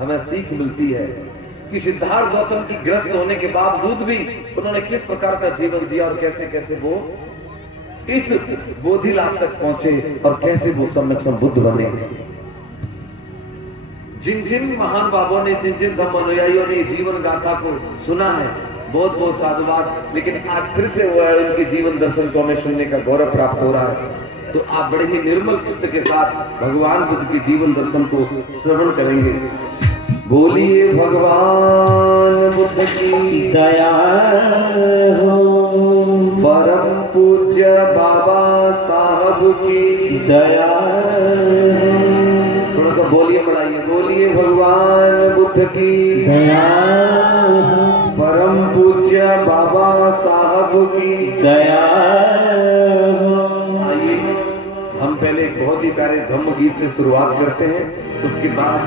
हमें सीख मिलती है कि सिद्धार्थ गौतम की ग्रस्त होने के बावजूद भी उन्होंने किस प्रकार का जीवन जिया और कैसे कैसे वो इस बोधि लाभ तक पहुंचे और कैसे वो सम्यक संबुद्ध बने। जिन जिन महान बाबों ने, जिन जिन धर्म अनुयायियों ने जीवन गाथा को सुना है, बहुत बहुत साधुवाद। लेकिन आज फिर से हुआ है उनके जीवन दर्शन को हमें सुनने का गौरव प्राप्त हो रहा है। तो आप बड़े ही निर्मल चित्त के साथ भगवान बुद्ध के जीवन दर्शन को श्रवण करेंगे। बोलिए भगवान बुद्ध की दया हो, परम पूज्य बाबा साहब की दया। थोड़ा सा बोलिए, बढ़ाइए। बोलिए भगवान बुद्ध की दया, परम पूज्य बाबा साहब की दया। आइए हम पहले एक बहुत ही प्यारे धम्म गीत से शुरुआत करते हैं। उसके बाद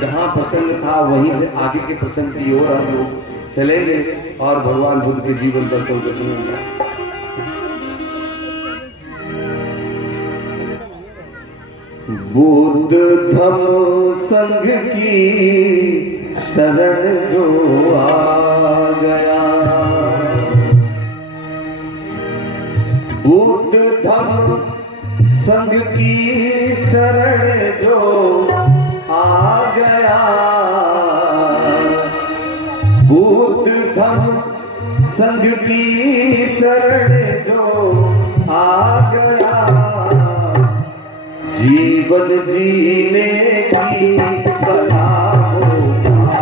जहाँ प्रसंग था वहीं से आगे के प्रसंग की ओर हम लोग चलेंगे और भगवान बुद्ध के जीवन दर्शन को सुनेंगे। बुद्ध धम्म संघ की शरण जो आ गया, बुद्ध धम्म संघ की शरण जो आ गया, बुद्ध धम्म संघ की शरण जो आ गया, जीवन जीने की कला हो आ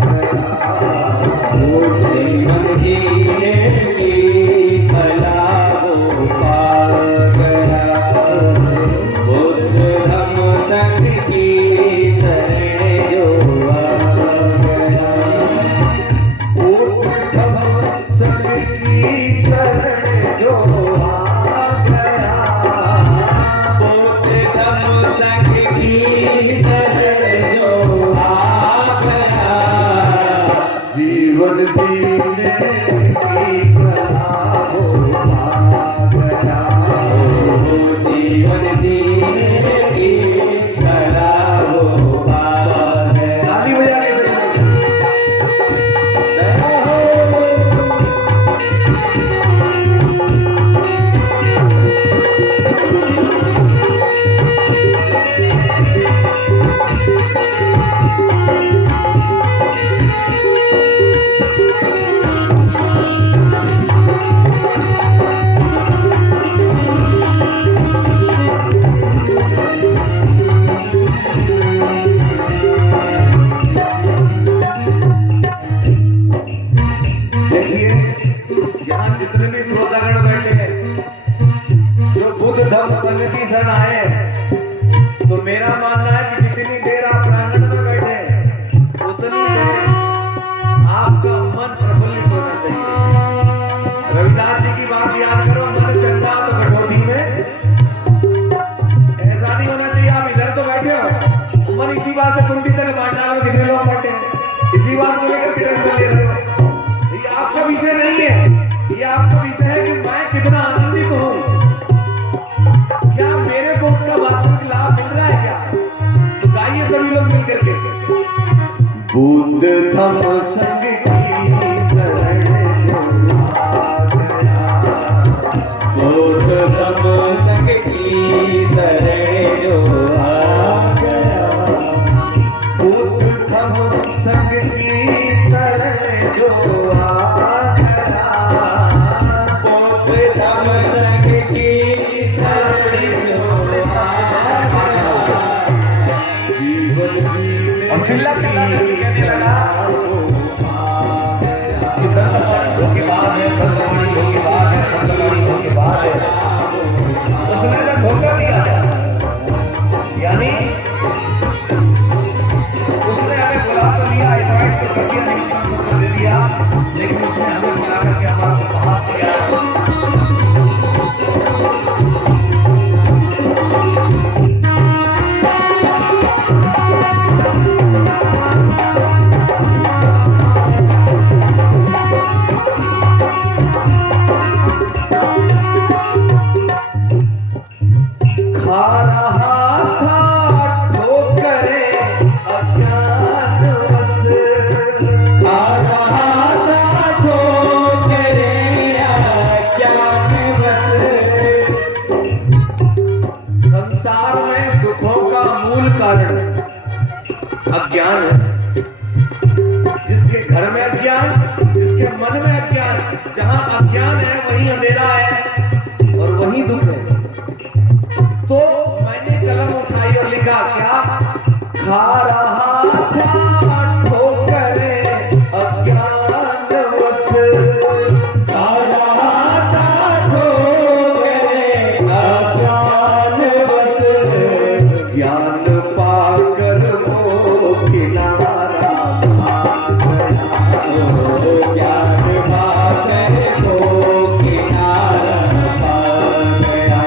गया, जीवन जीने की कला हो पा गया, बुद्ध धम्म संघ की शरण जो आ गया, बुद्ध धम्म संघ की शरण जो आ गया, बुद्ध धम्म संघ की शरण जो आ गया, जीवन जीने की कला हो आ गया, जीवन जीने की कला हो पा गया। ताली बजा के देखिए, यहाँ जितने भी श्रोतागण बैठे हैं जो बुद्ध धम्म संघ की शरण आए हैं, तो मेरा मानना है कि जितनी देर आप प्रांगण में बैठे हैं उतनी देर आपका मन प्रफुल्लित होना चाहिए। रविदास जी की बात याद करो, मन चंगा तो कटौती में। ऐसा नहीं होना चाहिए आप इधर तो बैठे हो, मन इसी बात से कुंडी तक बांटा लो, कितने लोग बैठे हैं इसी बात को लेकर के टेंशन ले रहे हो। ये आपका विषय नहीं है, ये आपका विषय है कि मैं कितना आनंदित हूँ, क्या मेरे को उसका वास्तविक लाभ मिल रहा है क्या। तो गाइए सभी लोग मिलकर के, बुद्ध धम्म संघ की शरण जो आ गया, बुद्ध धम्म संघ की शरण जो आ गया, बुद्ध धम्म संघ की शरण जो आ गया, बुद्ध धम्म संघ की शरण जो आ गया, जीवन और चिल्ला चिल्ला के कहने लगा कि धोखे बाद है, धोखे बाद है, धोखे बाद है। उसने ना धोखा दिया, यानी उसने हमें बुला तो लिया, इनवाइट तो कर दिया, निमंत्रण तो दे दिया, लेकिन उसने हमें बुला करके हमारा उपहास दिया। खा रहा था ठोकरे अज्ञान है। जिसके घर में अज्ञान, जिसके मन में अज्ञान, जहां अज्ञान है वहीं अंधेरा है और वहीं दुख है। तो मैंने कलम उठाई और लिखा क्या? खा रहा था ठोकरे अज्ञान वश, खा रहा था ठोकरे अज्ञान वश, ज्ञान पाकर वो किनारा ज्ञान पाकर वो किनारा पा गया।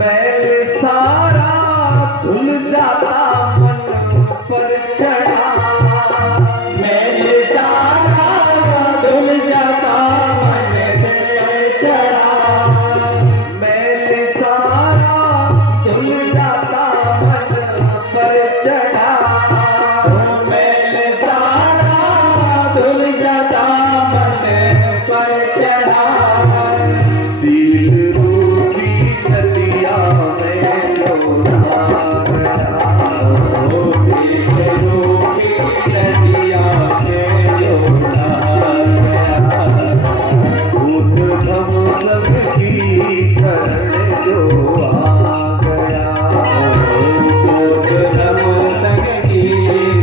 मैल सारा धुल जाता मन पर चढ़ा, मैल सारा धुल जाता मन पे चढ़ा, मैल सारा धुल जाता मन पर चढ़ा, मैल सारा धुल जाता मन पर चढ़ा। सील रूपी नदिया में जो नहा गया, सील रूपी नदिया में जो नहा गया, भूत भम सब की शरण जो आ गया, भूत भम संग की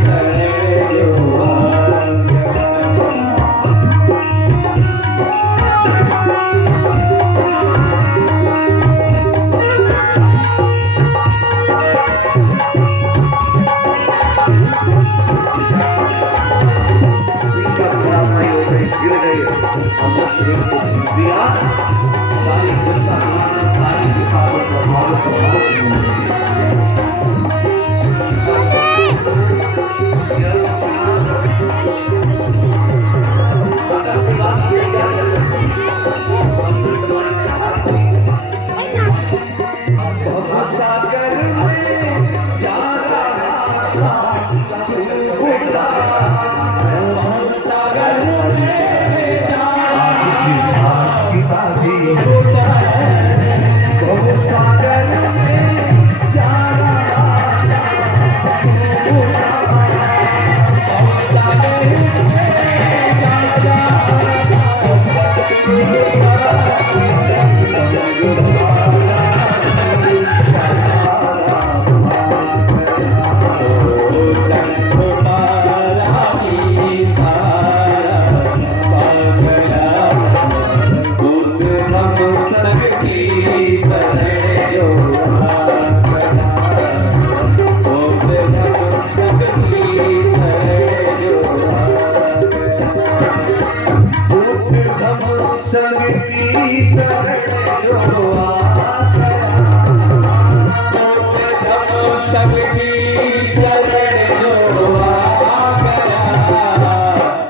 शरण जो आ गया। इनका प्रयास नहीं हो गए, गिर गए, अल्लाह से को दिया, सारी जनता नाना नारी के साथ हमारे सागर में जा रहा था सागर में जा सागर में जा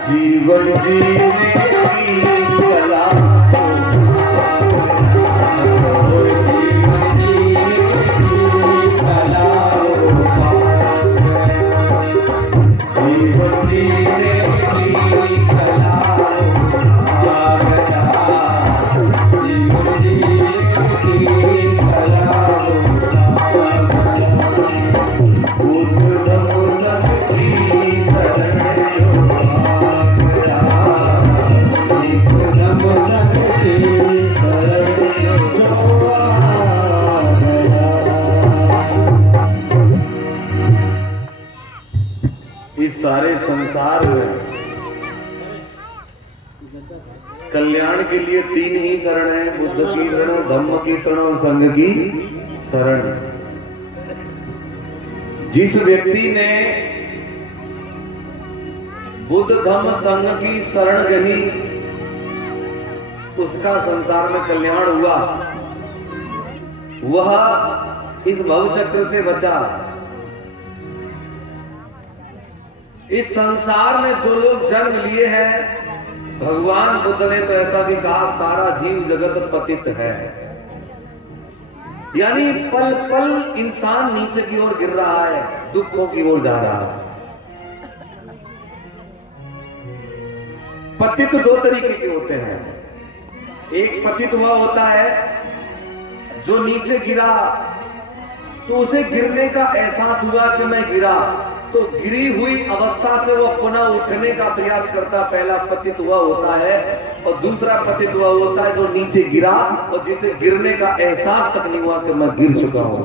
जीवन जीने की कला जीवन जीने की कला इस सारे संसार में कल्याण के लिए तीन ही शरण है, बुद्ध की शरण, धम्म की शरण और संघ की शरण। जिस व्यक्ति ने बुद्ध धम्म संघ की शरण गही उसका संसार में कल्याण हुआ, वह इस भवचक्र से बचा। इस संसार में जो लोग जन्म लिए हैं, भगवान बुद्ध ने तो ऐसा भी कहा, सारा जीव जगत पतित है। यानी पल पल इंसान नीचे की ओर गिर रहा है, दुखों की ओर जा रहा है। पतित दो तरीके के होते हैं। एक पतित वह होता है जो नीचे गिरा तो उसे गिरने का एहसास हुआ कि मैं गिरा, तो गिरी हुई अवस्था से वो पुनः उठने का प्रयास करता, पहला पतित हुआ होता है। और दूसरा पतित हुआ होता है जो नीचे गिरा और जिसे गिरने का एहसास तक नहीं हुआ कि मैं गिर चुका हूं।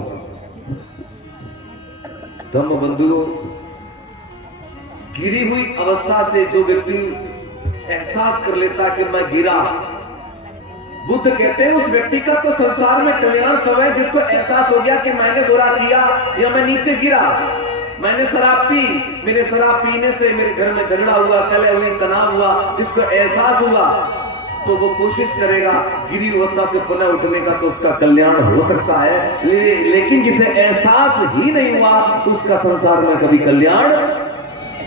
धम्म बंधुओं, गिरी हुई अवस्था से जो व्यक्ति एहसास कर लेता कि मैं गिरा, बुद्ध कहते हैं उस व्यक्ति का तो संसार में कल्याण सब है, जिसको एहसास हो गया कि मैंने बुरा किया या मैं नीचे गिरा, मैंने शराब पी, मेरे शराब पीने से मेरे घर में झगड़ा हुआ, कलह हुई, तनाव हुआ, जिसको एहसास हुआ तो वो कोशिश करेगा गिरी अवस्था से पुनः उठने का, तो उसका कल्याण हो सकता है। लेकिन जिसे एहसास ही नहीं हुआ उसका संसार में कभी कल्याण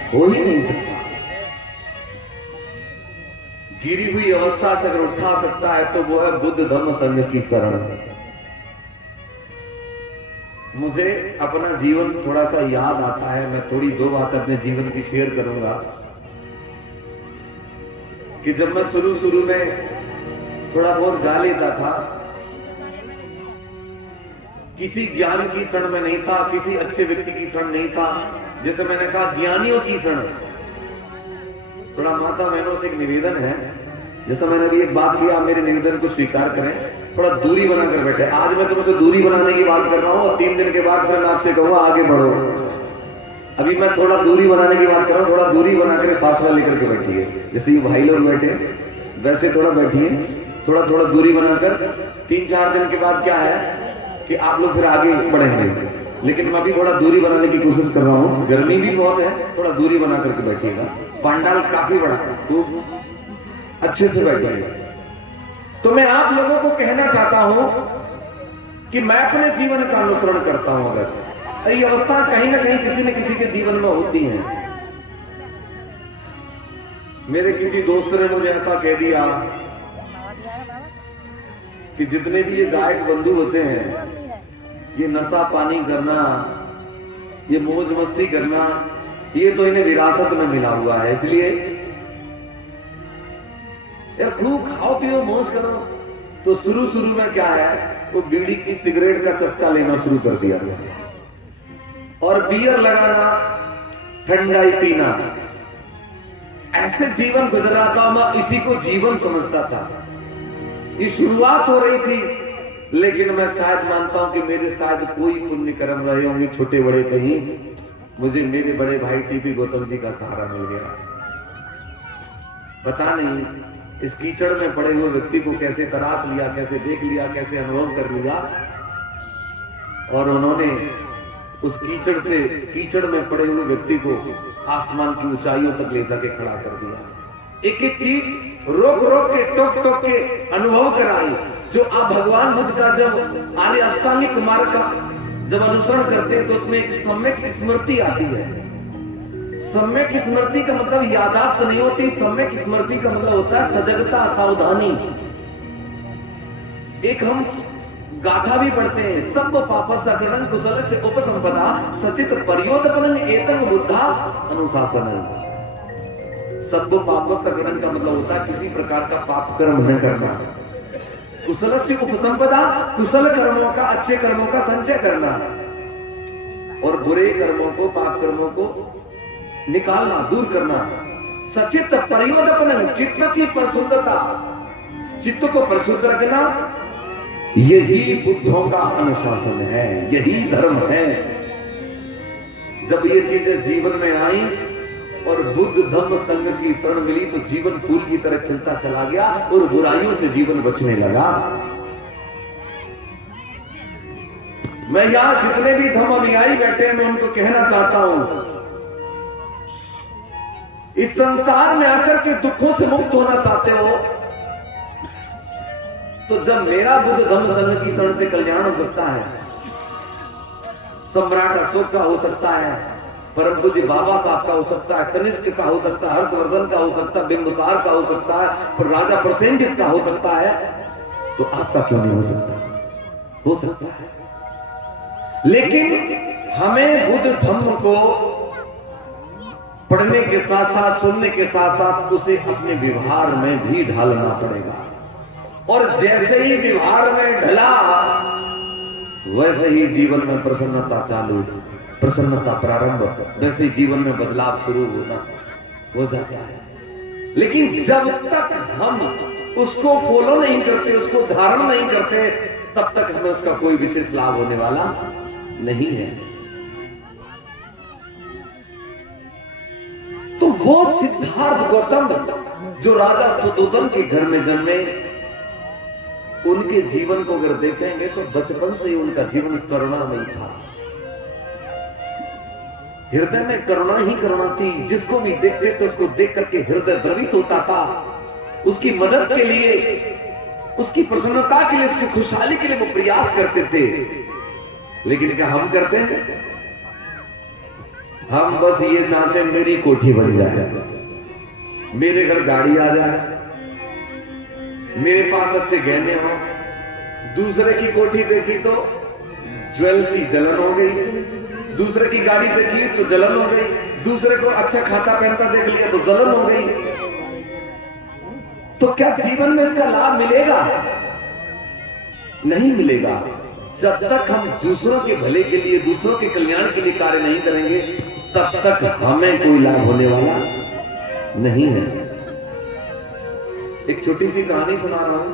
हो ही नहीं सकता। गिरी हुई अवस्था से अगर उठा सकता है तो वो है बुद्ध धम्म संघ की शरण। मुझे अपना जीवन थोड़ा सा याद आता है, मैं थोड़ी दो बातें अपने जीवन की शेयर करूंगा। कि जब मैं शुरू में थोड़ा बहुत गा लेता था, किसी ज्ञान की शरण में नहीं था, किसी अच्छे व्यक्ति की शरण नहीं था, जैसे मैंने कहा ज्ञानियों की शरण। थोड़ा माता बहनों से एक निवेदन है, जैसा मैंने अभी एक बात किया, मेरे निवेदन को स्वीकार करें, थोड़ा दूरी बनाकर बैठे। आज मैं तुमसे दूरी बनाने की बात कर रहा हूं और 3 दिन के बाद फिर मैं आपसे कहूंगा आगे बढ़ो। अभी मैं थोड़ा दूरी बनाने की बात कर रहा हूं, थोड़ा दूरी बनाकर फासला लेकर के बैठिए। जैसे ये भाई लोग बैठे वैसे थोड़ा बैठिए, थोड़ा थोड़ा दूरी बनाकर। 3-4 दिन के बाद क्या है कि आप लोग फिर आगे बढ़ेंगे, लेकिन मैं अभी थोड़ा दूरी बनाने की कोशिश कर रहा हूँ। गर्मी भी बहुत है, थोड़ा दूरी बना करके बैठिएगा। पंडाल काफी बड़ा है, तो अच्छे से बैठिएगा। तो मैं आप लोगों को कहना चाहता हूं कि मैं अपने जीवन का अनुसरण करता हूं। अगर ये अवस्था कहीं ना कहीं किसी न किसी के जीवन में होती है। मेरे किसी दोस्त ने मुझे ऐसा कह दिया कि जितने भी ये गायक बंधु होते हैं, ये नशा पानी करना, ये मौज मस्ती करना, ये तो इन्हें विरासत में मिला हुआ है, इसलिए यार खूब खाओ पियो मौज करो। तो शुरू में क्या है, वो बीड़ी की सिगरेट का चस्का लेना शुरू कर दिया और बियर लगाना, ठंडाई पीना, ऐसे जीवन गुजरा था। मैं इसी को जीवन समझता था। ये शुरुआत हो रही थी, लेकिन मैं शायद मानता हूं कि मेरे शायद कोई पुण्य कर्म रहे होंगे छोटे बड़े, कहीं मुझे मेरे बड़े भाई टीपी गौतम जी का सहारा मिल गया। पता नहीं इस कीचड़ में पड़े हुए व्यक्ति को कैसे तराश लिया, कैसे देख लिया, कैसे अनुभव कर लिया, और उन्होंने उस कीचड़ में पड़े हुए व्यक्ति को आसमान की ऊंचाइयों तक ले जाके खड़ा कर दिया। एक एक चीज रोक रोक के, टोक टोक के अनुभव कराई। जो आप भगवान बुद्ध का जब आर्य अष्टांगिक मार्ग का जब अनुसरण करते हैं तो उसमें एक सम्यक स्मृति आती है। सम्यक स्मृति का मतलब यादाश्त नहीं होती, सम्यक स्मृति का मतलब होता है सजगता, सावधानी। एक हम गाथा भी पढ़ते हैं, सब पापस अकरणं कुशल से उपसंपदा सचित पर्योदपनं एतं बुद्धा अनुशासनं। सब पापस अकरणं का मतलब होता है किसी प्रकार का पाप कर्म न करना। कुशल से उपसंपदा, कुशल कर्मों का, अच्छे कर्मों का संचय करना, और बुरे कर्मों को, पाप कर्मों को निकालना, दूर करना। सचित पर्योदपनं, चित्त की परिशुद्धता, चित्त को परिशुद्ध रखना, यही बुद्धों का अनुशासन है, यही धर्म है। जब ये चीजें जीवन में आई और बुद्ध धम्म संघ की शरण मिली तो जीवन फूल की तरह खिलता चला गया और बुराइयों से जीवन बचने लगा। मैं यहां जितने भी धम्म अनुयायी बैठे हैं, मैं उनको कहना चाहता हूं, इस संसार में आकर के दुखों से मुक्त होना चाहते हो तो जब मेरा बुद्ध धम्म संघ की शरण से कल्याण हो सकता है, सम्राट अशोक का हो सकता है, परम पूज्य बाबा साहब का हो सकता है, कनिष्क का हो सकता है, हर्षवर्धन का हो सकता है, बिंबिसार का हो सकता है, पर राजा प्रसेनजित का हो सकता है, तो आपका क्यों नहीं हो सकता? हो सकता है। लेकिन हमें बुद्ध धम्म को पढ़ने के साथ साथ, सुनने के साथ साथ उसे अपने व्यवहार में भी ढालना पड़ेगा। और जैसे ही व्यवहार में ढला, वैसे ही जीवन में प्रसन्नता चालू, प्रसन्नता प्रारंभ, वैसे ही जीवन में बदलाव शुरू होना हो जाता है। लेकिन जब तक हम उसको फॉलो नहीं करते, उसको धारण नहीं करते, तब तक हमें उसका कोई विशेष लाभ होने वाला नहीं है। तो वो सिद्धार्थ गौतम जो राजा सुदोधन के घर में जन्मे, उनके जीवन को अगर देखेंगे तो बचपन से ही उनका जीवन करुणामयी था। हृदय में करुणा ही करुणा थी। जिसको भी देखते तो उसको देख करके हृदय द्रवित होता था। उसकी मदद के लिए, उसकी प्रसन्नता के लिए, उसकी खुशहाली के लिए वो प्रयास करते थे। लेकिन क्या हम करते हैं? हम बस ये चाहते हैं मेरी कोठी बन जाए, मेरे घर गाड़ी आ जाए, मेरे पास अच्छे गहने हो। दूसरे की कोठी देखी तो ज्वेलसी जलन हो गई, दूसरे की गाड़ी देखी तो जलन हो गई, दूसरे को अच्छा खाता पहनता देख लिया तो जलन हो गई। तो क्या जीवन में इसका लाभ मिलेगा? नहीं मिलेगा। जब तक हम दूसरों के भले के लिए, दूसरों के कल्याण के लिए कार्य नहीं करेंगे, तब तक हमें कोई लाभ होने वाला नहीं है। एक छोटी सी कहानी सुना रहा हूं।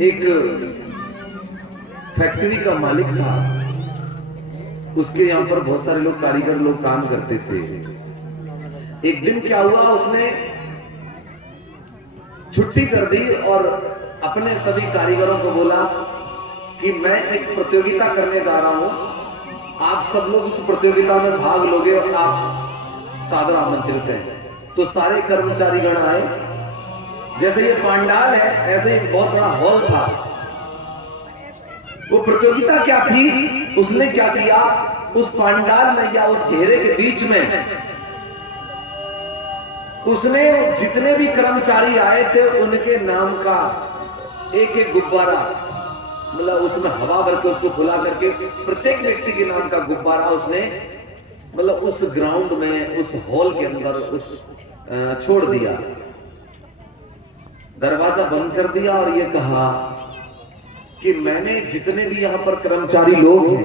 एक फैक्ट्री का मालिक था, उसके यहां पर बहुत सारे लोग, कारीगर लोग काम करते थे। एक दिन क्या हुआ, उसने छुट्टी कर दी और अपने सभी कारीगरों को बोला कि मैं एक प्रतियोगिता करने जा रहा हूं, आप सब लोग उस प्रतियोगिता में भाग लोगे और आप सादर आमंत्रित हैं। तो सारे कर्मचारी गण आए। जैसे ये पांडाल है, ऐसे एक बहुत बड़ा हॉल था। वो प्रतियोगिता क्या थी, उसने क्या किया, उस पांडाल में या उस घेरे के बीच में उसने जितने भी कर्मचारी आए थे उनके नाम का एक एक गुब्बारा, मतलब उसमें हवा भर के उसको फुला करके प्रत्येक व्यक्ति के नाम का गुब्बारा उसने, मतलब उस ग्राउंड में, उस हॉल के अंदर उस छोड़ दिया। दरवाजा बंद कर दिया और ये कहा कि मैंने जितने भी यहाँ पर कर्मचारी लोग हैं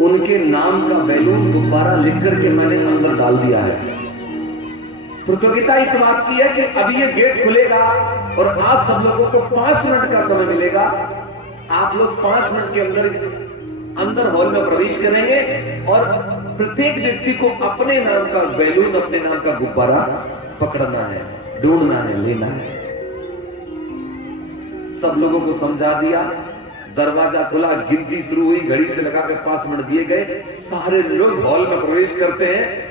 उनके नाम का बैलून गुब्बारा लिख करके मैंने अंदर डाल दिया है। प्रतियोगिता इस बात की है कि अभी ये गेट खुलेगा और आप सब लोगों को 5 मिनट का समय मिलेगा। आप लोग 5 मिनट के अंदर इस अंदर हॉल में प्रवेश करेंगे और प्रत्येक व्यक्ति को अपने नाम का बैलून, अपने नाम का गुब्बारा पकड़ना है, ढूंढना है, लेना है। सब लोगों को समझा दिया। दरवाजा खुला, गिनती शुरू हुई, घड़ी से लगाकर 5 मिनट दिए गए। सारे लोग हॉल में प्रवेश करते हैं।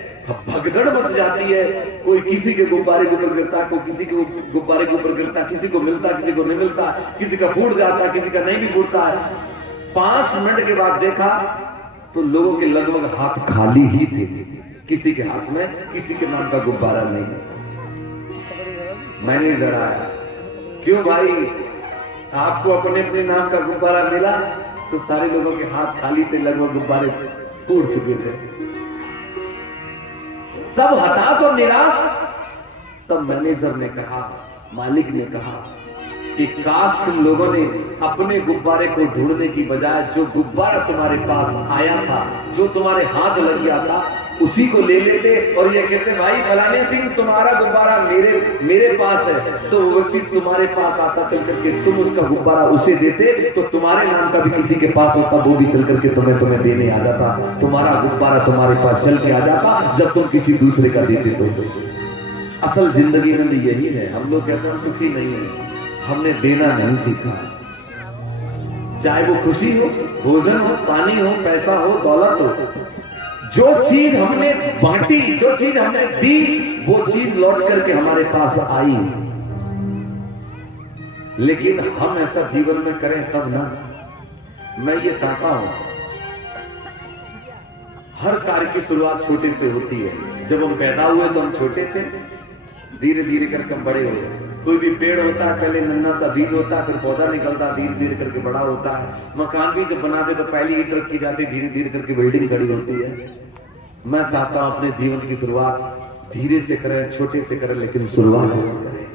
भगदड़ मच जाती है। कोई किसी के गुब्बारे के ऊपर गिरता, कोई किसी के गुब्बारे के ऊपर गिरता, किसी को मिलता, किसी को नहीं मिलता, किसी का फूट जाता, किसी का नहीं भी फूटता है। 5 मिनट के बाद देखा तो लोगों के लगभग हाथ खाली ही थे। किसी के हाथ में किसी के नाम का गुब्बारा नहीं। मैनेजर आया, क्यों भाई, आपको अपने अपने नाम का गुब्बारा मिला? तो सारे लोगों के हाथ खाली थे, लगभग गुब्बारे फूट चुके थे, सब हताश और निराश। तब मैनेजर ने कहा, मालिक ने कहा कि काश तुम लोगों ने अपने गुब्बारे को ढूंढने की बजाय जो गुब्बारा तुम्हारे पास आया था, जो तुम्हारे हाथ लग गया था, उसी को ले लेते और ये कहते भाई फलाने सिंह तुम्हारा गुब्बारा मेरे पास है। तो वो व्यक्ति तुम्हारे पास आता चल करके, तुम उसका गुब्बारा उसे देते तो तुम्हारे नाम का भी किसी के पास होता, वो भी चल करके तुम्हें देने आ जाता। तुम्हारा गुब्बारा तुम्हारे पास चल के आ जाता जब तुम किसी दूसरे का देते तो। असल जिंदगी में भी यही है। हम लोग कहते हैं सुखी नहीं है, हमने देना नहीं सीखा। चाहे वो खुशी हो, भोजन हो, पानी हो, पैसा हो, दौलत हो, जो चीज हमने बांटी, जो चीज हमने दी, वो चीज लौट करके हमारे पास आई। लेकिन हम ऐसा जीवन में करें तब ना। मैं ये चाहता हूं हर कार्य की शुरुआत छोटे से होती है। जब हम पैदा हुए तो हम छोटे थे, धीरे धीरे करके हम बड़े हुए। कोई भी पेड़ होता है पहले नन्हा सा बीज होता है, फिर पौधा निकलता है, धीरे धीरे करके बड़ा होता है। मकान भी जब बनाते तो पहली ईंट रखी जाती, धीरे धीरे करके बिल्डिंग खड़ी होती है। मैं चाहता हूं अपने जीवन की शुरुआत धीरे से करें, छोटे से करें, लेकिन शुरुआत जरूर करें।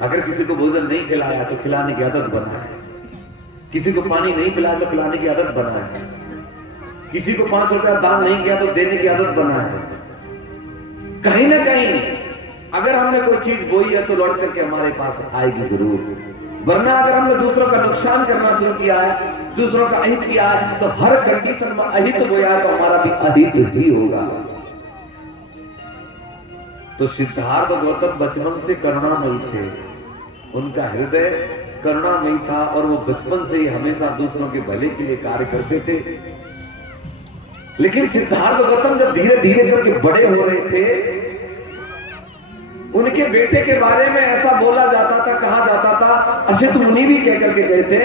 अगर किसी को भोजन नहीं खिलाया तो खिलाने की आदत बनाए, किसी को पानी नहीं पिलाया तो पिलाने की आदत बनाए, किसी को 5 रुपया दान नहीं किया तो देने की आदत बनाए। कहीं ना कहीं अगर हमने कोई चीज बोई है तो लौट करके हमारे पास आएगी जरूर। वरना अगर हमने दूसरों का नुकसान करना शुरू किया है, दूसरों का अहित किया है, तो हर कंडीशन में अहित बोया है तो हमारा भी अहित ही होगा। तो सिद्धार्थ गौतम बचपन से करुणामयी थे, उनका हृदय करुणामयी था और वो बचपन से ही हमेशा दूसरों के भले के लिए कार्य करते थे। लेकिन सिद्धार्थ गौतम जब धीरे धीरे करके बड़े हो रहे थे, उनके बेटे के बारे में ऐसा बोला जाता था, कहा जाता था, असित मुनि भी कह करके गए थे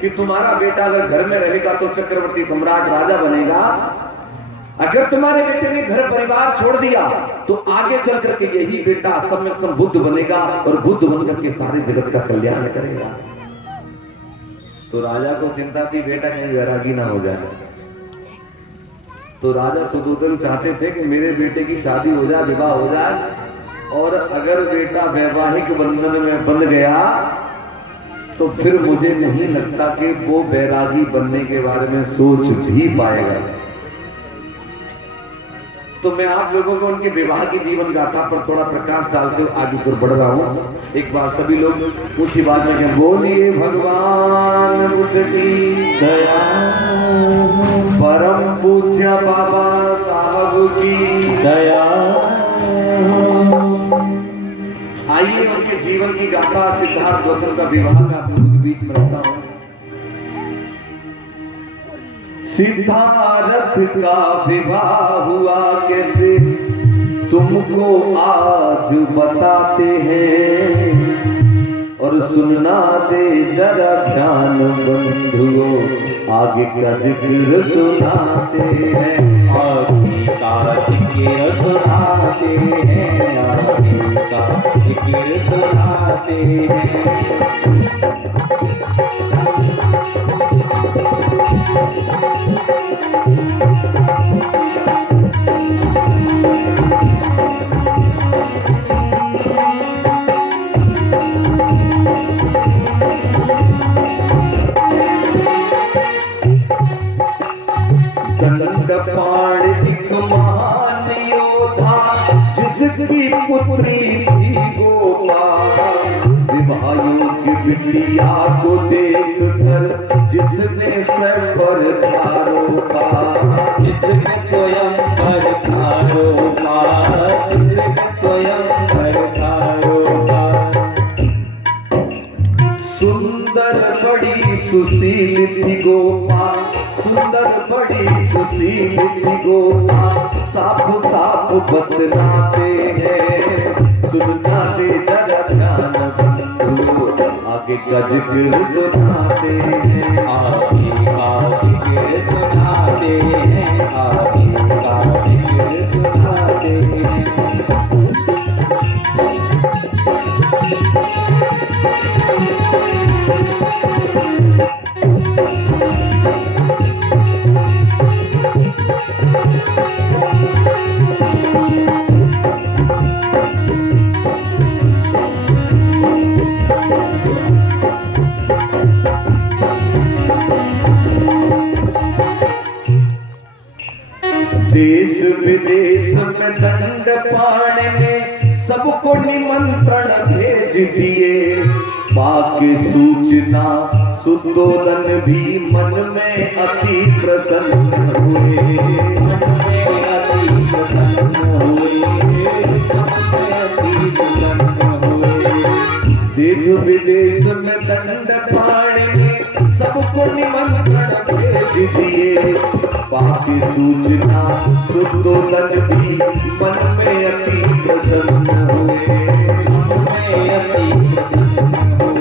कि तुम्हारा बेटा अगर घर में रहेगा तो चक्रवर्ती सम्राट राजा बनेगा, अगर तुम्हारे बेटे ने घर परिवार छोड़ दिया तो आगे चल करके यही बेटा सम्यक संबुद्ध बनेगा और बुद्ध बनकर के सारे जगत का कल्याण करेगा। तो राजा को चिंता थी बेटा कहीं वैरागी ना हो जाए। तो राजा सुदोधन चाहते थे कि मेरे बेटे की शादी हो जाए, विवाह हो जाए, और अगर बेटा वैवाहिक बंधन में बंध गया तो फिर मुझे नहीं लगता कि वो वैरागी बनने के बारे में सोच भी पाएगा। तो मैं आप लोगों को उनके विवाह की जीवन गाथा पर थोड़ा प्रकाश डालते हुए आगे पर बढ़ रहा हूं। एक बार सभी लोग ऊंची बात में बोलिए भगवान बुद्ध की दया, परम पूज्य बाबा साहब की दया। आइए उनके जीवन की गाथा सिद्धार्थ गौतम का विवाह में आप लोगों के बीच में रखता हूं। सिद्धार्थ का विवाह हुआ कैसे तुमको आज बताते हैं, और सुनना दे जरा ध्यान बंधुओं, आगे का जिक्र सुनाते हैं, आगे का जिक्र सुनाते हैं, आगे का जिक्र सुनाते हैं। दंडपाण एक महान योद्धा जिसकी पुत्री थी गोपा, विवाह योग्य बिटिया को देख कर जिसने स्वयं पर धारोपा, जिसने स्वयं पर धारोपा, जिसने स्वयं पर धारोपा। सुंदर बड़ी सुशील थी गोपा, सुंदर बड़ी सुशील थी गोपा, साफ साफ बतलाते हैं, सुनना दे जरा ध्यान बंधु, आगे का जिक्र सुनाते हैं, आगे का जिक्र सुनाते हैं, आगे का जिक्र सुनाते हैं। देश विदेश में दंडपाण ने सबको निमंत्रण भेज दिए, पाके सूचना सुदोधन भी मन में अति प्रसन्न हुए, मन में अति प्रसन्न हुए, मन में अति प्रसन्न हुए। देश विदेश में दंडपाण ने सबको निमंत्रण भेज दिए, पाके सूचना सुदोधन भी मन में अति प्रसन्न हुए, मन में अति प्रसन्न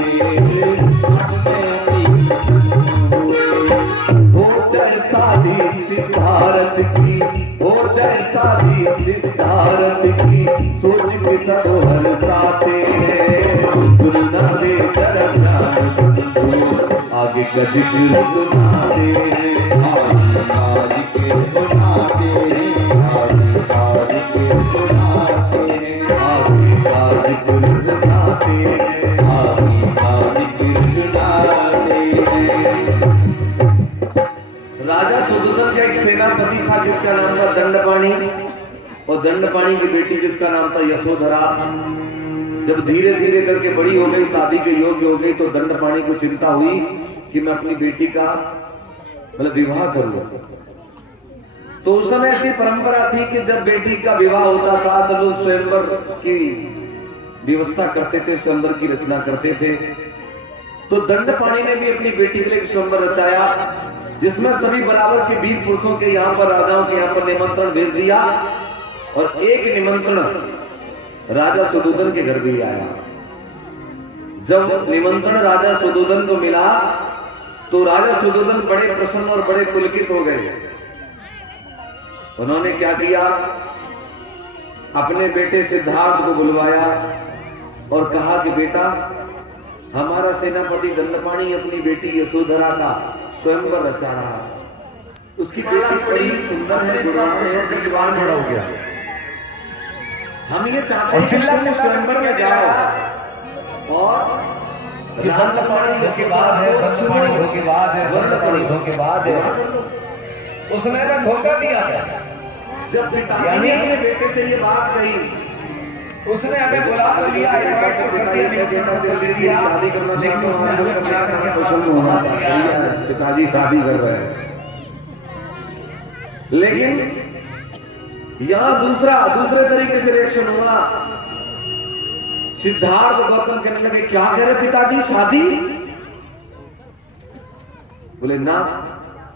हुए, मन में अति प्रसन्न हुए। भारत की हो जाए शादी सिद्धार्थ की, सोच के सब हर्षाते हैं, सुनना दे करना आगे का जिक्र सुनाते हैं, आगे का जिक्र सुनाते हैं, आगे का जिक्र सुनाते हैं, आगे का जिक्र सुनाते हैं, आगे का जिक्र सुनाते हैं। राजा सुदोधन का एक सेनापति था जिसका नाम था दंडपाणी, और दंडपाणी की बेटी जिसका नाम था यशोधरा। जब धीरे धीरे करके बड़ी हो गई, शादी के योग्य हो गई, तो दंडपाणी को चिंता हुई कि मैं अपनी बेटी का मतलब विवाह करूंगा। तो उस समय ऐसी परंपरा थी कि जब बेटी का विवाह होता था तो लोग स्वयंवर की व्यवस्था करते थे, स्वयंवर की रचना करते थे। तो दंडपाणी ने भी अपनी बेटी के लिए एक स्वयंवर रचाया, जिसमें सभी बराबर के वीर पुरुषों के यहाँ पर, राजाओं के यहाँ पर निमंत्रण भेज दिया, और एक निमंत्रण राजा सुदोधन के घर भी आया। जब निमंत्रण राजा सुदोधन को मिला तो राजा सुदोधन बड़े प्रसन्न और बड़े पुलकित हो गए। उन्होंने क्या किया, अपने बेटे सिद्धार्थ को बुलवाया और कहा कि बेटा, हमारा सेनापति दंडपाणी अपनी बेटी यशोधरा का स्वयंवर रचा रहा है। उसकी बेटी बड़ी सुंदर है, गुणवान है, उसका विवाह बड़ा हो गया। हम ये चाहते हैं कि तुम स्वयंवर में जाओ और दंडपाणी के बाद है, दक्षिणी के बाद है, वर्णपाणी के बाद है। उसने हमें धोखा दिया था। जब पिताजी ने अपने बेटे से ये बात कही, उसने हमें बुला तो लिया, शादी करना चाहता हूँ, पिताजी शादी कर रहे हैं। लेकिन यहाँ दूसरे तरीके से रिएक्शन हुआ। सिद्धार्थ गौतम कहने लगे, क्या कह रहे पिताजी, शादी? बोले ना,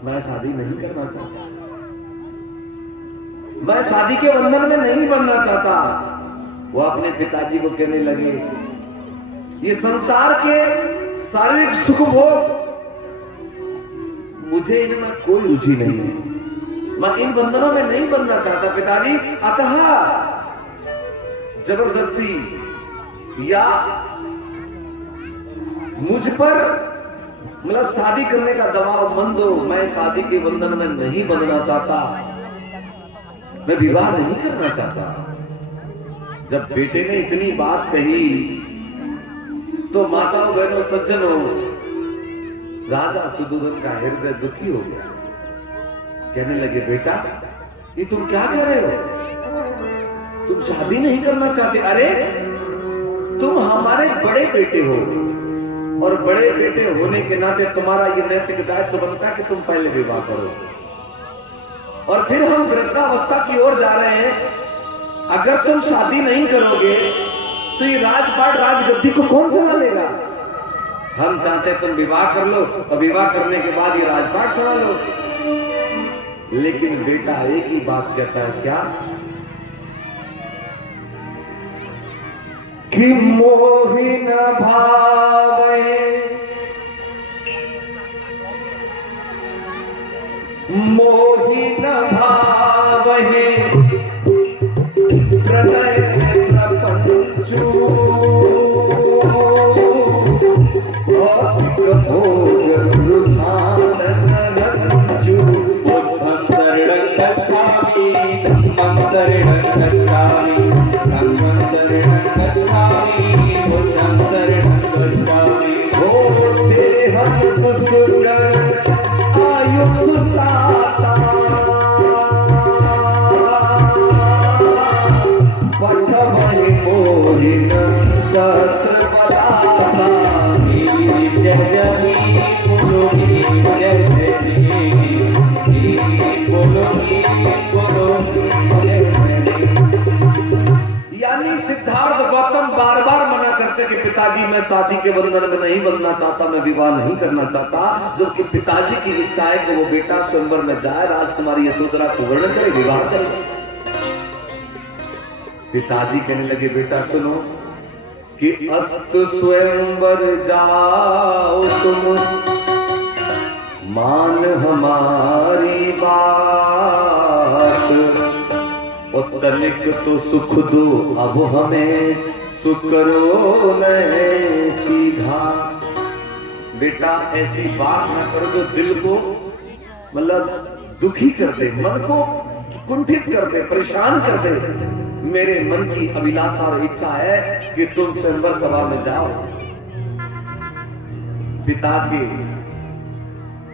मैं शादी नहीं करना चाहता, मैं शादी के बंधन में नहीं बनना चाहता। वो अपने पिताजी को कहने लगे, ये संसार के शारीरिक सुख भोग, मुझे इनमें कोई रुचि नहीं है, मैं इन बंधनों में नहीं बनना चाहता पिताजी। अतः जबरदस्ती या मुझ पर मतलब शादी करने का दबाव मन दो, मैं शादी के बंधन में नहीं बंधना चाहता, मैं विवाह नहीं करना चाहता। जब बेटे ने इतनी बात कही तो माताओं, बहनों, सज्जनों, राजा सुदोधन का हृदय दुखी हो गया। कहने लगे, बेटा, ये तुम क्या कह रहे हो, तुम शादी नहीं करना चाहते? अरे तुम हमारे बड़े बेटे हो, और बड़े बेटे होने के नाते तुम्हारा ये नैतिक दायित्व बनता है कि तुम पहले विवाह करो, और फिर हम वृद्धावस्था की ओर जा रहे हैं। अगर तुम शादी नहीं करोगे तो ये राजपाट राजगद्दी को कौन संभालेगा? हम चाहते तुम विवाह कर लो, और विवाह करने के बाद ये राजपाट संभालो। लेकिन बेटा एक ही बात कहता है, क्या कि मोहि न भावे, मोहि न भावे प्रणय प्रपंचो, भोग वृथानन रंजु। बुद्धं शरणं गच्छामि, धम्मं शरणं गच्छामि, संघं शरणं गच्छामि, बुद्धं शरणं गच्छामि। ओ देहं दुष्कर आयुष दाता, पठमहि मोहिन तत्र बलाता। जय जय बोलो जय जय, बोलो जय जय। यानी सिद्धार्थ गौतम बार बार मना करते कि पिताजी, मैं शादी के बंधन में नहीं बनना चाहता, मैं विवाह नहीं करना चाहता। जबकि पिताजी की इच्छा है कि वो बेटा स्वयंवर में जाए, राजकुमारी यशोधरा को वर्ण करे, विवाह करे। पिताजी कहने लगे, बेटा सुनो कि अस्त स्वयंवर जाओ तुम, मान हमारी बात, तनिक तो सुख दो अब हमें, सुख करो न सीधा। बेटा ऐसी बात ना करो जो दिल को मतलब दुखी कर दे, मन को कुंठित कर दे, परेशान कर दे। मेरे मन की अभिलाषा और इच्छा है कि तुम स्वयंवर सभा में जाओ। पिता के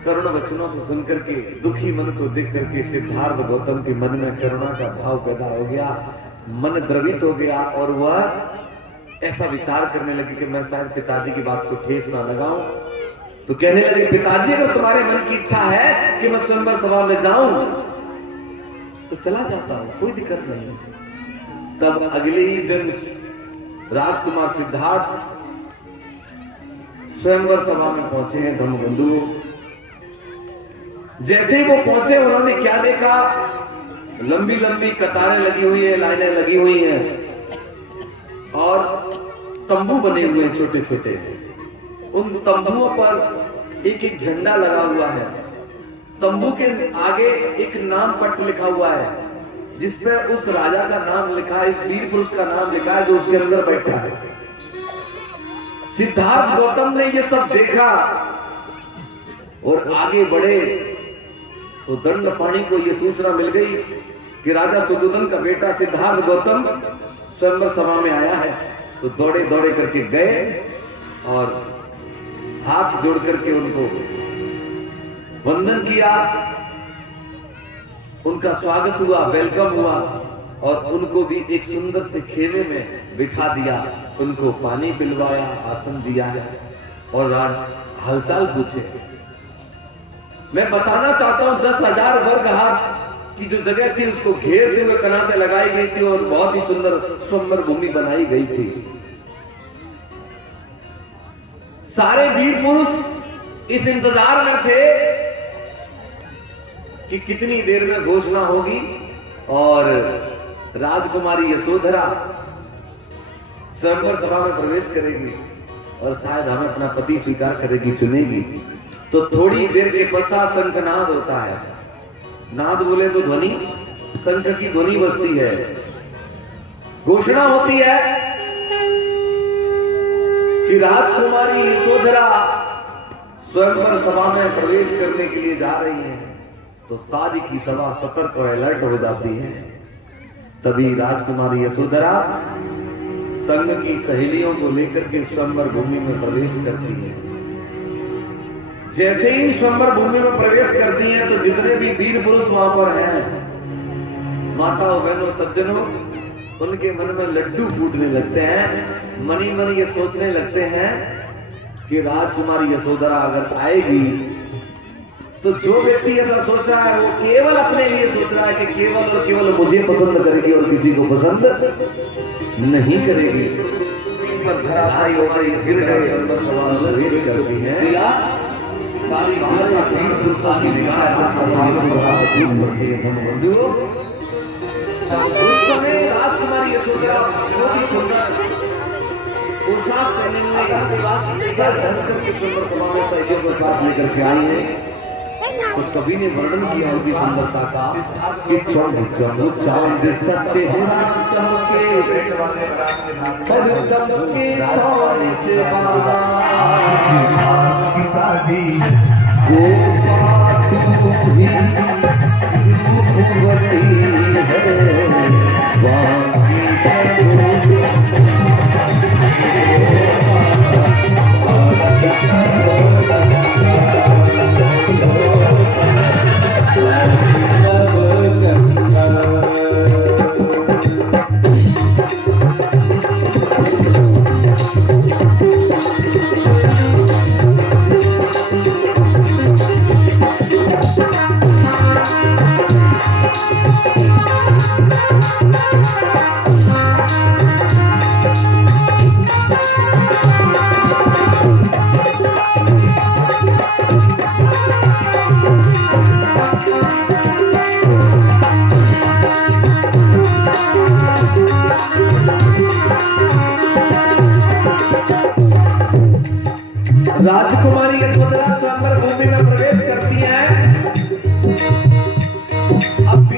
करुण वचनों को सुनकर के दुखी मन को देख करके सिद्धार्थ गौतम के मन में करुणा का भाव पैदा हो गया, मन द्रवित हो गया और वह ऐसा विचार करने लगे कि मैं शायद पिताजी की बात को ठेस ना लगाऊं। तो कहने लगे, पिताजी अगर तुम्हारे मन की इच्छा है कि मैं स्वयंवर सभा में जाऊं तो चला जाता हूं, कोई दिक्कत नहीं। तब अगले ही दिन राजकुमार सिद्धार्थ स्वयंवर सभा में पहुंचे हैं धर्मबंधु। जैसे ही वो पहुंचे उन्होंने क्या देखा, लंबी लंबी कतारें लगी हुई है, लाइनें लगी हुई हैं और तंबू बने हुए हैं छोटे छोटे। उन तंबुओं पर एक एक झंडा लगा हुआ है। तंबू के आगे एक नाम पट्ट लिखा हुआ है जिसपे उस राजा का नाम लिखा है, इस वीर पुरुष का नाम लिखा है जो उसके अंदर बैठा है। सिद्धार्थ गौतम ने ये सब देखा और आगे बढ़े तो दंडपाणि को यह सूचना मिल गई कि राजा सुदोधन का बेटा सिद्धार्थ गौतम स्वयंवर सभा में आया है। तो दौड़े दौड़े करके गए और हाथ जोड़ करके उनको वंदन किया, उनका स्वागत हुआ, वेलकम हुआ और उनको भी एक सुंदर से खेमे में बिठा दिया, उनको पानी पिलवाया, आसन दिया और हालचाल पूछे। मैं बताना चाहता हूं 10,000 वर्ग हाथ की जो जगह थी उसको घेरते हुए कनातें लगाई गई थी और बहुत ही सुंदर स्वयंवर भूमि बनाई गई थी। सारे वीर पुरुष इस इंतजार में थे कि कितनी देर में घोषणा होगी और राजकुमारी यशोधरा स्वयंवर सभा में प्रवेश करेगी और शायद हमें अपना पति स्वीकार करेगी, चुनेगी। तो थोड़ी देर के पश्चात शंखनाद होता है। नाद बोले तो ध्वनि, शंख की ध्वनि बजती है। घोषणा होती है कि राजकुमारी यशोधरा स्वयंवर सभा में प्रवेश करने के लिए जा रही है। तो सारी की सभा सतर्क और अलर्ट हो जाती है। तभी राजकुमारी यशोधरा संघ की सहेलियों को लेकर के स्वयंवर भूमि में प्रवेश करती है। जैसे ही स्वयंवर भूमि में प्रवेश करती है तो जितने भी वीर पुरुष वहां पर हैं, माताओं बहनों सज्जनों, उनके मन में लड्डू फूटने लगते हैं। मनी मन ये सोचने लगते हैं कि राजकुमारी यशोधरा अगर आएगी तो जो व्यक्ति ऐसा सोच रहा है वो केवल अपने लिए सोच रहा है कि केवल और केवल मुझे पसंद करेगी और किसी को पसंद नहीं करेगी। पर धराशायी हो गई, गिर गए, प्रवेश करती है। सारी की निगाह राजकुमारी यशोधरा बहुत ही सुंदर पोशाक पहने हुए स्वयंवर सभा में सहयोग के साथ लेकर के आई है। तो कवि ने वर्णन किया उनकी सुंदरता का कि चमक चमक चांद सच्चे चमके और चमके सोने से की शादी वो तू ही रूपवती है बाकी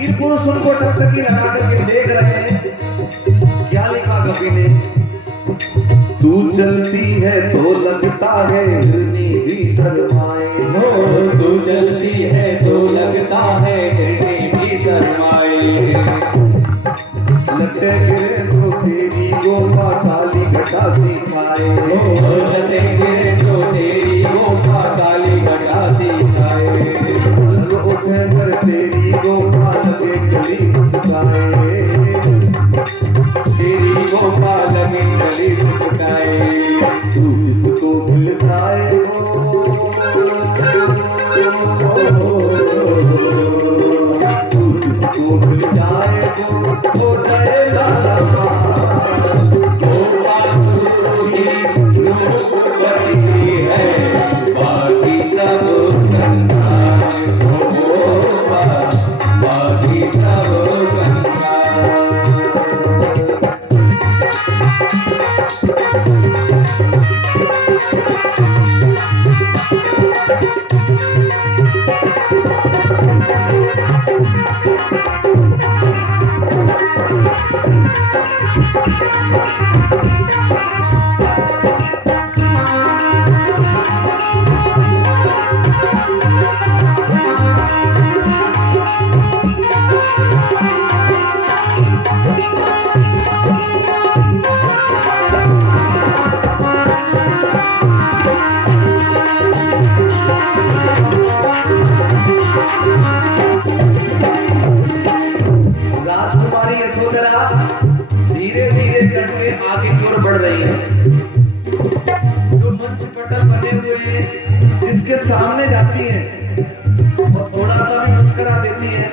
वीर पुरुष उनको टकटकी लगा करके देख रहे हैं। क्या लिखा कवि ने? तू चलती है तो लगता है हिरनी भी शर्माए। हो तू चलती है तो लगता है हिरनी भी शर्माए। लटे गिरे तो तेरी गोपा काली घटा सिखाए। हो लटे गिरे तो तेरी गोपा काली घटा सिखाए। उठे कर तेरी गोपा लगे गली मुस्काए। तेरी गोपा लगे गली मुस्काए। तू जिसको मिल जाए तू जिसको मिल जाए वो जाए लाला। गोपा तू ही रूपवती है, बाकी सब गंगा। हो गोपा बाकी सब गंगा। राजकुमारी यशोधरा धीरे धीरे करके आगे की ओर बढ़ रही है। जो मंच पटल बने हुए हैं जिसके सामने जाती है और थोड़ा सा भी मुस्कुरा देती है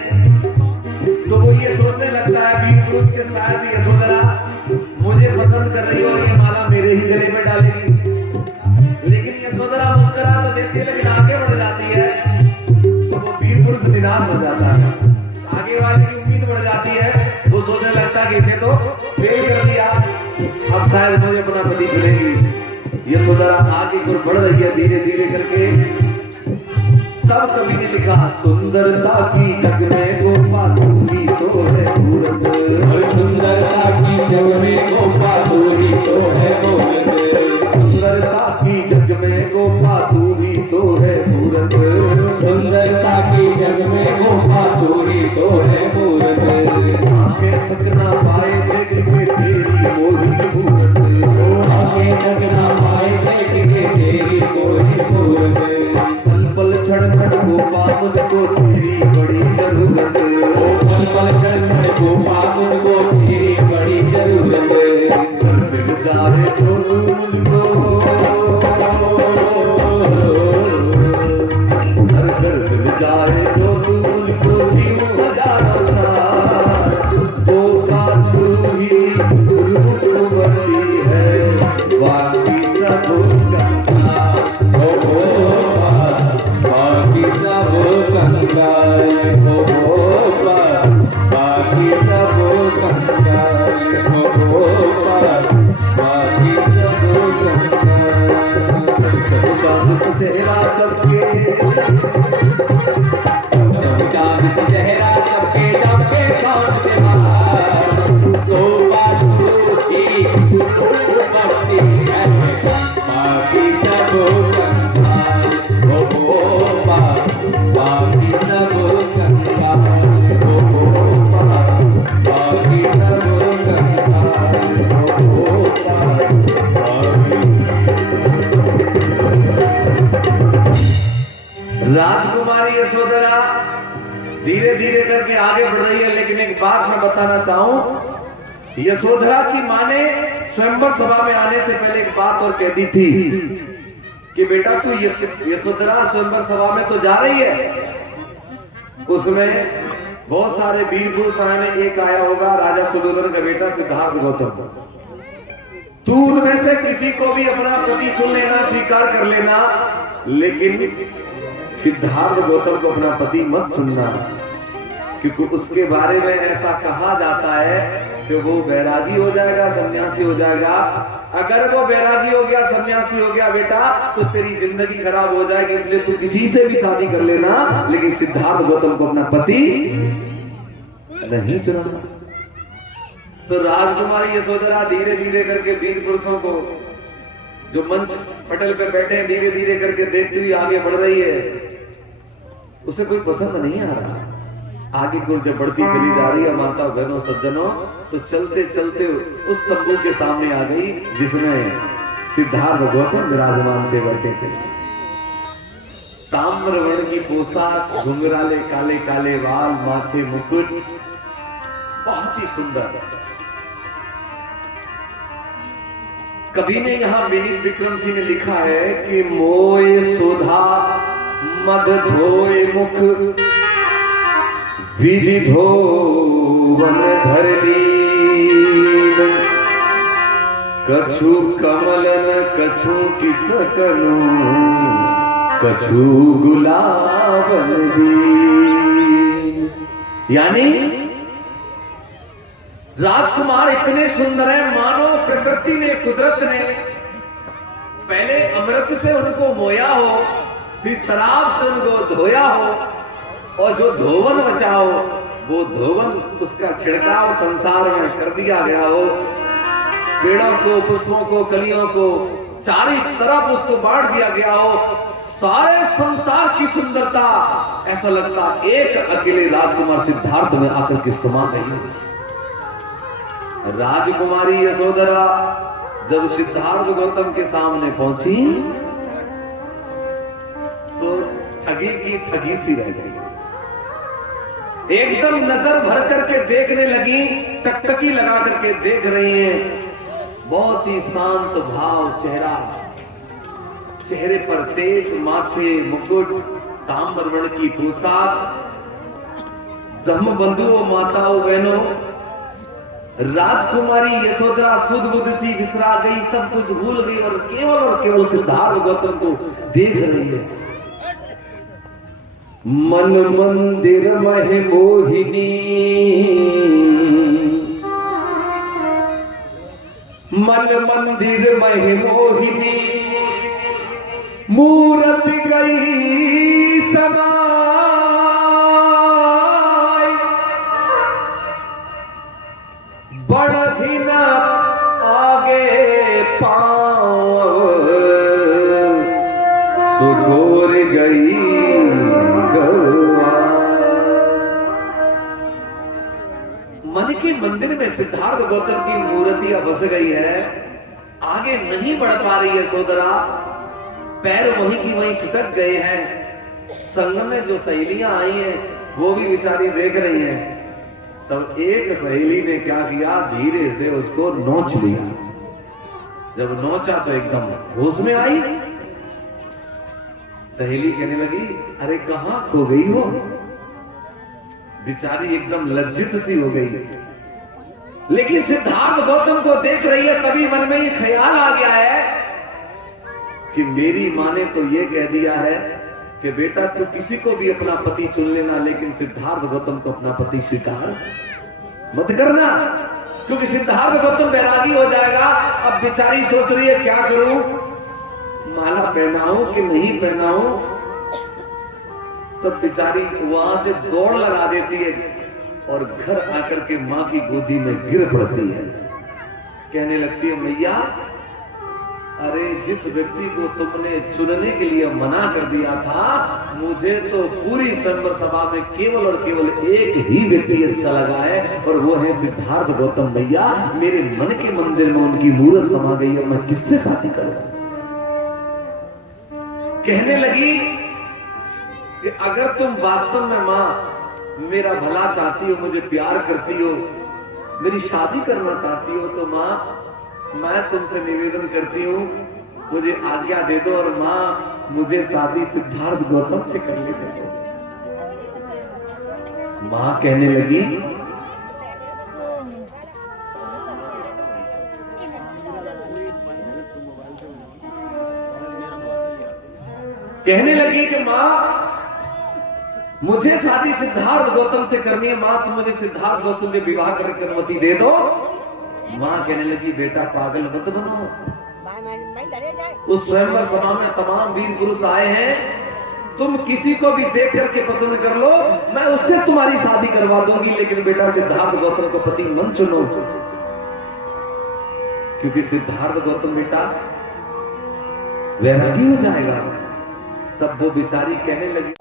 तो वो ये सोचने लगता है वीर पुरुष के शायद यशोधरा मुझे पसंद कर रही है और ये माला मेरे ही गले में डालेगी। लेकिन यशोधरा मुस्कुरा तो देती है लेकिन आगे बढ़ जाती है तो वो वीर पुरुष निराश हो जाता है। आगे वाले की उम्मीद बढ़ जाती है, वो सोचने लगता है कि इसे तो फेल कर दिया, अब शायद मुझे अपना पति चुनेगी। यशोधरा आगे की ओर बढ़ रही है धीरे धीरे करके। तब कवि ने लिखा सुंदरता की जग में गोपा तू ही तो है सूरत। और सुंदरता की जग में गोपा तू ही तो है मूरत। सुंदरता की जग में गोपा तू ही तो है सूरत। सुंदरता की जग में गोपा तू ही तो है मूरत। आंखें सकना पाए देख के तेरी मोहित मूरत। आंखें सकना पाए देख के तेरी मोहित मूरत। पल पल क्षण क्षण गोपा मुझको तेरी बड़ी जरूरत। पल पल क्षण क्षण गोपा मुझको तेरी बड़ी जरूरत। मिल जाए तो तू मुझको हर घर मिल जाए तो तू मुझको जीव हजारों साल। गोपा तू ही रूपवती है बाकी सब गंगा। ओ गोपा बाकी सब गंगा। ओ गोपा बाकी सब गंगा। ओ गोपा बाकी सब गंगा। चांद तेरा सबके चांद से चेहरा सबके सबके कौन से बाहर। गोपा तू ही रूपवती है बाकी सब गंगा। ओ गोपा बाकी सब गंगा। ओ गोपा बाकी सब गंगा। ओ गोपा बाकी। राजकुमारी यशोधरा धीरे धीरे करके आगे बढ़ रही है। लेकिन एक बात मैं बताना चाहूं, यशोधरा की मां ने स्वयंवर सभा में आने से पहले एक बात और कह दी थी कि बेटा तू यशोधरा स्वयंवर सभा में तो जा रही है, उसमें बहुत सारे वीर पुरुष आए हैं, एक आया होगा राजा सुदोधन का बेटा सिद्धार्थ गौतम। तू उनमें से किसी को भी अपना पति चुन लेना, स्वीकार कर लेना, लेकिन सिद्धार्थ गौतम को अपना पति मत चुनना, क्योंकि उसके बारे में ऐसा कहा जाता है कि वो बैरागी हो जाएगा, सन्यासी हो जाएगा। अगर वो बैरागी हो गया, सन्यासी हो गया बेटा, तो तेरी जिंदगी खराब हो जाएगी। इसलिए तू किसी से भी शादी कर लेना, लेकिन सिद्धार्थ गौतम को अपना पति नहीं चुना। तो राजकुमारी यशोधरा धीरे धीरे करके वीर पुरुषों को जो मंच पटल पे बैठे हैं धीरे धीरे करके देखती हुई आगे बढ़ रही है। उसे कोई पसंद नहीं आ रहा। आगे को जब बढ़ती चली जा रही है माता बहनों सज्जनों, तो चलते चलते उस तंबू के सामने आ गई जिसमें सिद्धार्थ गौतम विराजमान थे बैठे थे। ताम्र वर्ण की पोशाक, घुंघराले काले काले बाल, माथे मुकुट, बहुत ही सुंदर। कवि ने यहाँ विनीत विक्रम सिंह ने लिखा है कि मोय सुधा मद धोय मुख विधि धोवन धरली, कछु कमलन कछु किसकनु कछु गुलाबन दी। यानी राजकुमार इतने सुंदर है मानो प्रकृति ने कुदरत ने पहले अमृत से उनको मोया हो, फिर शराब से उनको धोया हो, और जो धोवन बचा हो वो धोवन उसका छिड़काव संसार में कर दिया गया हो। पेड़ों को, पुष्पों को, कलियों को चारों तरफ उसको बांट दिया गया हो। सारे संसार की सुंदरता ऐसा लगता एक अकेले राजकुमार सिद्धार्थ में आकर के समा गई। राजकुमारी यशोधरा जब सिद्धार्थ गौतम के सामने पहुंची तो ठगी की ठगी सी रह गई। एकदम नजर भर करके देखने लगी, टकटकी लगा करके देख रही हैं। बहुत ही शांत भाव चेहरा, चेहरे पर तेज, माथे मुकुट, ताम्र वर्ण की पोशाक। धर्म बंधुओं, माताओं, बहनों, राजकुमारी यशोधरा सुध बुध सी विसरा गई, सब कुछ भूल गई और केवल सिद्धार्थ गौतम को देख रही है। मन मंदिर मह मोहिनी, मन मंदिर मह मोहिनी, मूरत गई समाय, बढ़ भी न आगे पाँव, सुगोर गई गौआ। मन के मंदिर में सिद्धार्थ गौतम की मूर्तियां बस गई है, आगे नहीं बढ़ पा रही है यशोधरा, पैर वहीं की वहीं खिटक गए हैं। संग में जो सहेलियां आई हैं वो भी बेचारी देख रही हैं। तब एक सहेली ने क्या किया, धीरे से उसको नोच लिया। जब नोचा तो एकदम होश में आई। सहेली कहने लगी, अरे कहां खो गई हो? बेचारी एकदम लज्जित सी हो गई। लेकिन सिद्धार्थ गौतम को देख रही है, तभी मन में ये ख्याल आ गया है कि मेरी माँ ने तो ये कह दिया है कि बेटा तू किसी को भी अपना पति चुन लेना, लेकिन सिद्धार्थ गौतम को अपना पति स्वीकार मत करना, क्योंकि सिद्धार्थ गौतम बैरागी हो जाएगा। अब बेचारी सोच रही है क्या करूं, माला पहनाऊं कि नहीं पहनाऊं। तो बेचारी वहां से दौड़ लगा देती है और घर आकर के माँ की गोदी में गिर पड़ती है। कहने लगती है, मैया अरे जिस व्यक्ति को तुमने चुनने के लिए मना कर दिया था, मुझे तो पूरी स्वयंवर सभा में केवल और केवल एक ही व्यक्ति अच्छा लगा है, और वो है सिद्धार्थ गौतम। मैया मेरे मन के मंदिर में उनकी मूर्त समा गई है, मैं किससे शादी करूं? कहने लगी कि अगर तुम वास्तव में माँ मेरा भला चाहती हो, मुझे प्यार करती हो, मेरी शादी करना चाहती हो, तो माँ मैं तुमसे निवेदन करती हूँ मुझे आज्ञा दे दो, और माँ मुझे शादी सिद्धार्थ गौतम से कर ले दो। माँ कहने लगी, कि माँ मुझे शादी सिद्धार्थ गौतम से करनी है, माँ तुम मुझे सिद्धार्थ गौतम के विवाह करने की अनुमति दे दो। माँ कहने लगी, बेटा पागल मत बनो। उस स्वयंवर सभा में तमाम वीर पुरुष आए हैं, तुम किसी को भी देख करके पसंद कर लो, मैं उससे तुम्हारी शादी करवा दूंगी, लेकिन बेटा सिद्धार्थ गौतम को पति मन चुनो, क्योंकि सिद्धार्थ गौतम बेटा वैरागी हो जाएगा। तब वो बेचारी कहने लगी,